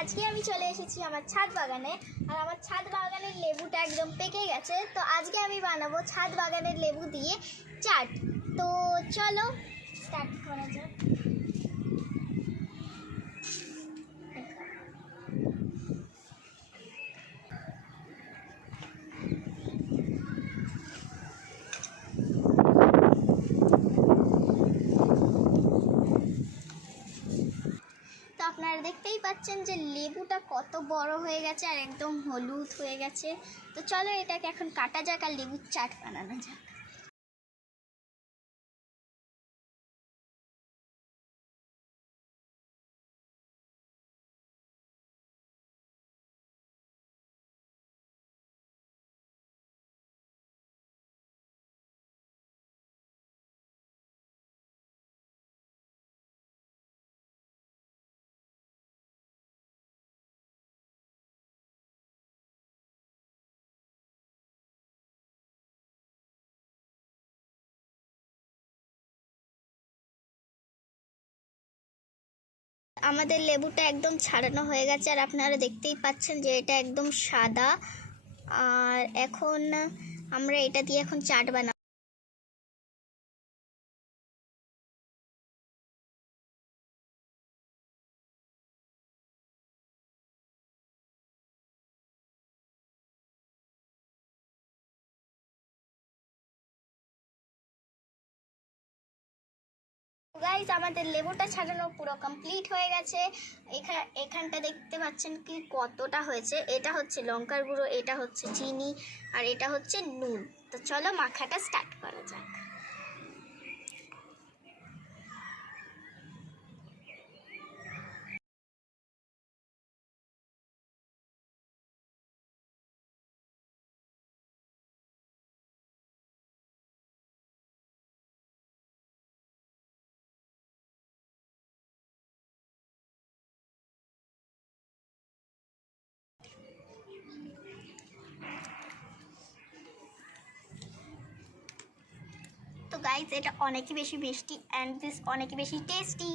আজকে আমি চলে এসেছি আমার ছাদ বাগানে। আর আমার ছাদ বাগানের লেবুটা একদম পেকে গেছে। তো আজকে আমি বানাবো ছাদ বাগানের লেবু দিয়ে চাট। তো চলো স্টার্ট করা যাক তো আপনারা দেখতেই পাচ্ছেন যে লেবুটা কত বড় হয়ে গেছে আর একদম হলুদ হয়ে গেছে। তো চলো এটাকে এখন কাটা যাক আর লেবুর চাট বানানো যাক। আমাদের লেবুটা একদম ছাড়ানো হয়ে গেছে, আর আপনারা দেখতেই পাচ্ছেন যে এটা একদম সাদা। আর এখন আমরা এটা দিয়ে এখন চাট বানাবো। গাইজ আমাদের লেবুটা ছাড়ানো পুরো কমপ্লিট হয়ে গেছে। এখানে এখানটা দেখতে পাচ্ছেন কি কতটা হয়েছে। এটা হচ্ছে লঙ্কার গুঁড়ো, এটা হচ্ছে চিনি, আর এটা হচ্ছে নুন। তো চলো মাখাটা স্টার্ট করা যাক। তো গাইজ এটা অনেকই বেশি মিষ্টি অ্যান্ড দিস অনেক বেশি টেস্টি